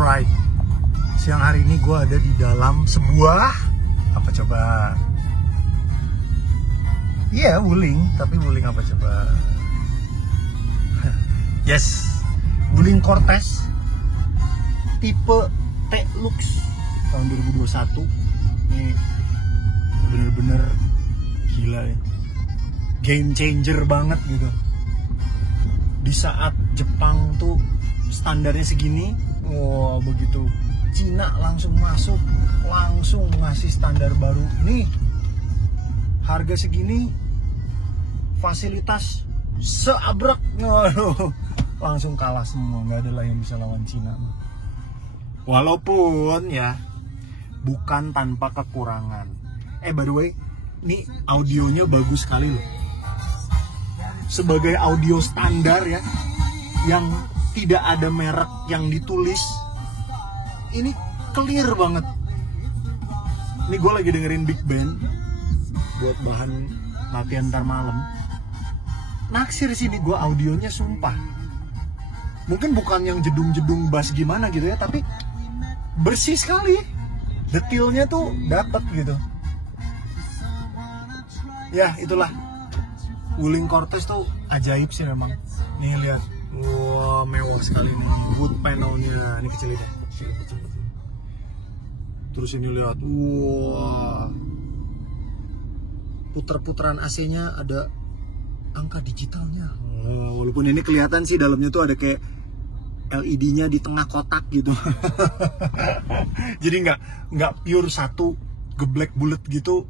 Alright, siang hari ini gue ada di dalam sebuah, apa coba? Iya, Wuling, tapi Wuling apa coba? Yes, Wuling Cortez tipe T-Lux tahun 2021. Ini bener-bener gila ya, game changer banget gitu. Di saat Jepang tuh standarnya segini, wah begitu Cina langsung masuk, langsung ngasih standar baru. Nih, harga segini, fasilitas seabrek, langsung kalah semua, nggak ada lah yang bisa lawan Cina. Walaupun ya, bukan tanpa kekurangan. By the way, nih audionya bagus sekali loh. Sebagai audio standar ya, yang tidak ada merek yang ditulis, ini clear banget. Ini gue lagi dengerin Big Band buat bahan latihan ntar malam. Naksir sini gue audionya, sumpah. Mungkin bukan yang jedung-jedung bass gimana gitu ya, tapi bersih sekali. Detailnya tuh dapet gitu. Ya itulah, Wuling Cortez tuh ajaib sih memang. Nih lihat, wah mewah sekali nih wood panelnya. Ini kecil deh, kecil. Terus ini lihat, wah puter-puteran AC-nya ada angka digitalnya. Walaupun ini kelihatan sih dalamnya tuh ada kayak LED-nya di tengah kotak gitu. Jadi nggak pure satu geblek bulat gitu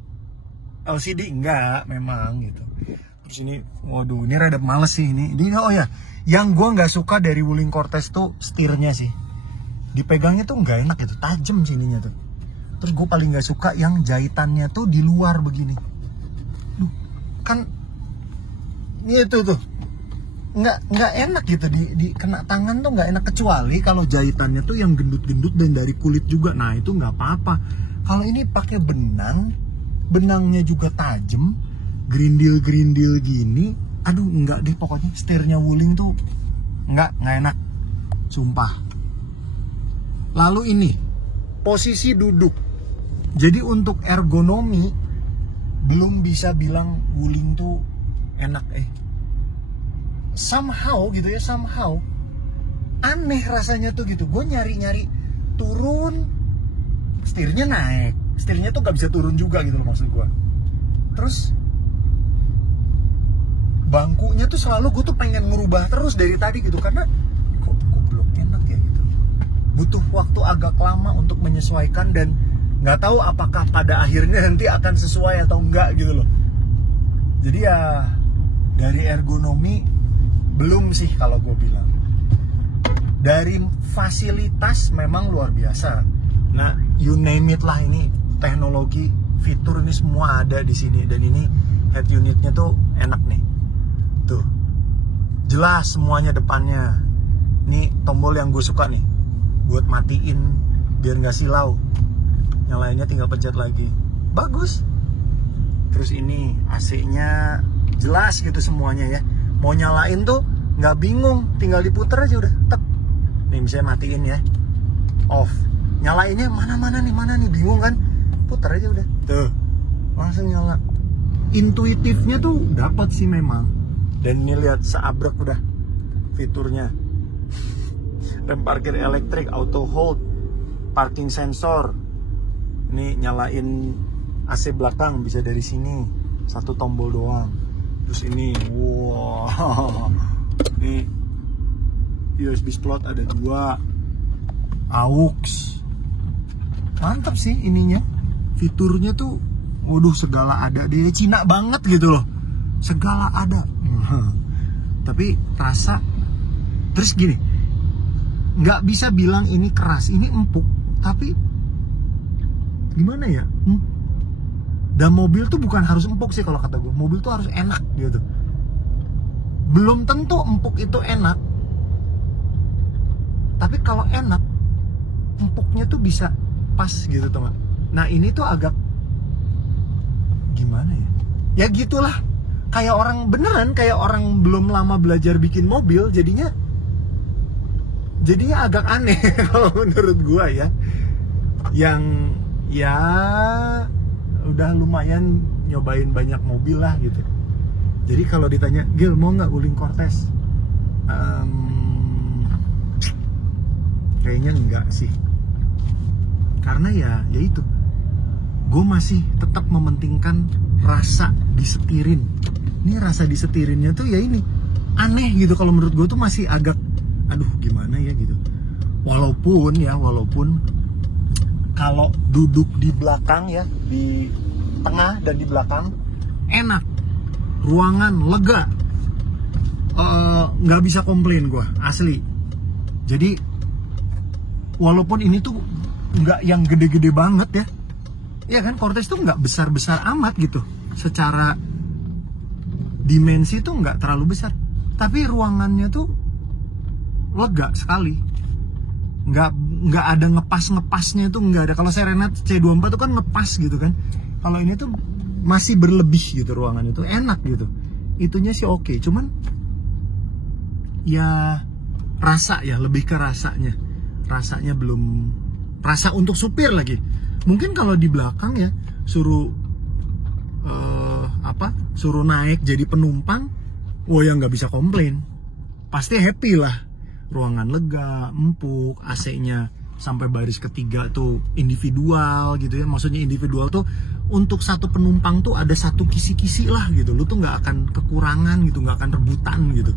LCD, enggak memang gitu. Terus ini, waduh, ini rada males sih ini. Oh ya, yang gue nggak suka dari Wuling Cortez tuh setirnya sih. Dipegangnya tuh nggak enak gitu, tajam sininya tuh. Terus gue paling nggak suka yang jahitannya tuh di luar begini. Kan ini tuh nggak enak gitu, di kena tangan tuh nggak enak, kecuali kalau jahitannya tuh yang gendut-gendut dan dari kulit juga. Nah itu nggak apa-apa. Kalau ini pakai benangnya juga tajam, gerindil gini, aduh nggak deh pokoknya. Setirnya Wuling tuh nggak enak, sumpah. Lalu ini posisi duduk, jadi untuk ergonomi belum bisa bilang Wuling tuh enak. Somehow gitu ya, somehow aneh rasanya tuh gitu. Gue nyari turun, setirnya naik, setirnya tuh nggak bisa turun juga gitu loh, maksud gue. Terus bangkunya tuh selalu gue tuh pengen ngerubah terus dari tadi gitu, karena kok belum enak ya gitu. Butuh waktu agak lama untuk menyesuaikan, dan nggak tahu apakah pada akhirnya nanti akan sesuai atau enggak gitu loh. Jadi ya dari ergonomi belum sih kalau gue bilang. Dari fasilitas memang luar biasa. Nah, you name it lah, ini teknologi, fitur ini semua ada di sini. Dan ini head unitnya tuh enak nih. Tuh, jelas semuanya depannya. Ini tombol yang gue suka nih, buat matiin biar nggak silau. Nyalainnya tinggal pencet lagi. Bagus. Terus ini AC-nya jelas gitu semuanya ya. Mau nyalain tuh nggak bingung, tinggal diputer aja udah tek. Nih misalnya matiin ya, off. Nyalainnya mana nih, bingung kan? Puter aja udah, tuh langsung nyala. Intuitifnya tuh dapat sih memang. Dan ini lihat, seabrek udah fiturnya. Rem parkir elektrik, auto hold, parking sensor. Ini nyalain AC belakang bisa dari sini, satu tombol doang. Terus ini, wow, ini USB slot ada 2, aux. Mantap sih ininya, fiturnya tuh, waduh segala ada. Dia Cina banget gitu loh, segala ada. Tapi rasa, terus gini, nggak bisa bilang ini keras, ini empuk, tapi gimana ya? Dan mobil tuh bukan harus empuk sih kalau kata gue. Mobil tuh harus enak gitu. Belum tentu empuk itu enak. Tapi kalau enak, empuknya tuh bisa pas gitu tuh gak? Nah ini tuh agak gimana ya? Ya gitulah. Kayak orang beneran, kayak orang belum lama belajar bikin mobil, jadinya jadinya agak aneh kalau menurut gua ya. Yang ya udah lumayan nyobain banyak mobil lah gitu. Jadi kalau ditanya, Gil mau nggak Wuling Cortez? Kayaknya enggak sih. Karena ya itu, gue masih tetap mementingkan rasa disetirin. Ini rasa disetirinnya tuh ya ini aneh gitu. Kalau menurut gue tuh masih agak, aduh gimana ya gitu. Walaupun kalau duduk di belakang ya, di tengah dan di belakang enak, ruangan lega, nggak bisa komplain gue asli. Jadi walaupun ini tuh nggak yang gede-gede banget ya kan, Cortez tuh nggak besar-besar amat gitu, secara dimensi tuh nggak terlalu besar, tapi ruangannya tuh lega sekali, nggak ada ngepasnya tuh nggak ada. Kalau Serenade C24 tuh kan ngepas gitu kan, kalau ini tuh masih berlebih gitu, ruangan itu enak gitu, itunya sih oke. Cuman ya rasa ya, lebih ke rasanya belum, rasa untuk supir lagi. Mungkin kalau di belakang ya suruh suruh naik jadi penumpang, ya nggak bisa komplain, pasti happy lah. Ruangan lega, empuk, AC-nya sampai baris ketiga tuh individual gitu ya. Maksudnya individual tuh untuk satu penumpang tuh ada satu kisi-kisi lah gitu. Lu tuh nggak akan kekurangan gitu, nggak akan rebutan gitu.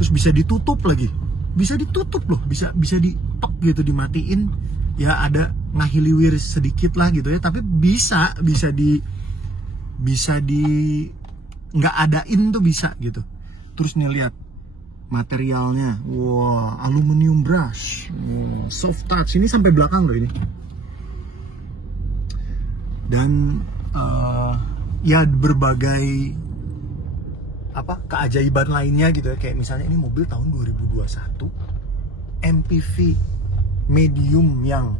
Terus bisa ditutup lagi, bisa ditutup loh, bisa ditok gitu, dimatiin. Ya ada ngahiliwir sedikit lah gitu ya, tapi bisa di nggak adain tuh bisa gitu. Terus nih lihat materialnya, wah, aluminium brush, soft touch, ini sampai belakang loh ini. Dan ya berbagai keajaiban lainnya gitu ya, kayak misalnya ini mobil tahun 2021, MPV medium yang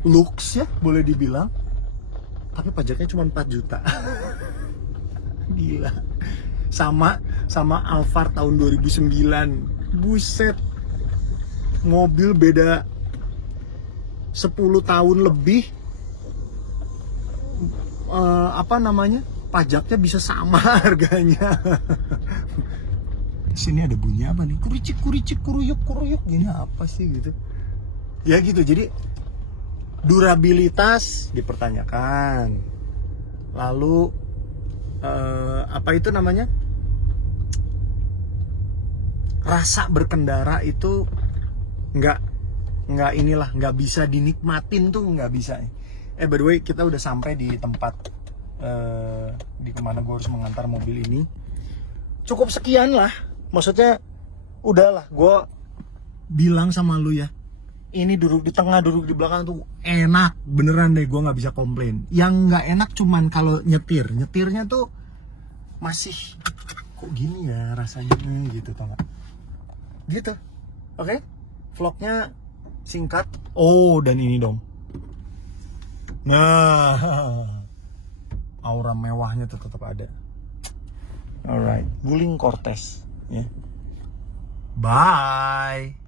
lux ya boleh dibilang, tapi pajaknya cuma 4 juta. Gila. Sama Alphard tahun 2009. Buset. Mobil beda 10 tahun lebih. Pajaknya bisa sama harganya. Sini ada bunyi apa nih? Kuricik kuruyuk gini apa sih gitu. Ya gitu. Jadi durabilitas dipertanyakan. Lalu rasa berkendara itu nggak bisa dinikmatin tuh, nggak bisa. By the way, kita udah sampai di tempat di kemana gue harus mengantar mobil ini. Cukup sekian lah, maksudnya udahlah, gue bilang sama lu ya, ini duduk di tengah, duduk di belakang tuh enak beneran deh, gue nggak bisa komplain. Yang nggak enak cuman kalau nyetirnya tuh masih kok gini ya rasanya gitu, tau nggak? Gitu. Oke? Vlognya singkat. Dan ini dong. Nah, aura mewahnya tuh tetap ada. Alright, Wuling Cortez ya. Bye.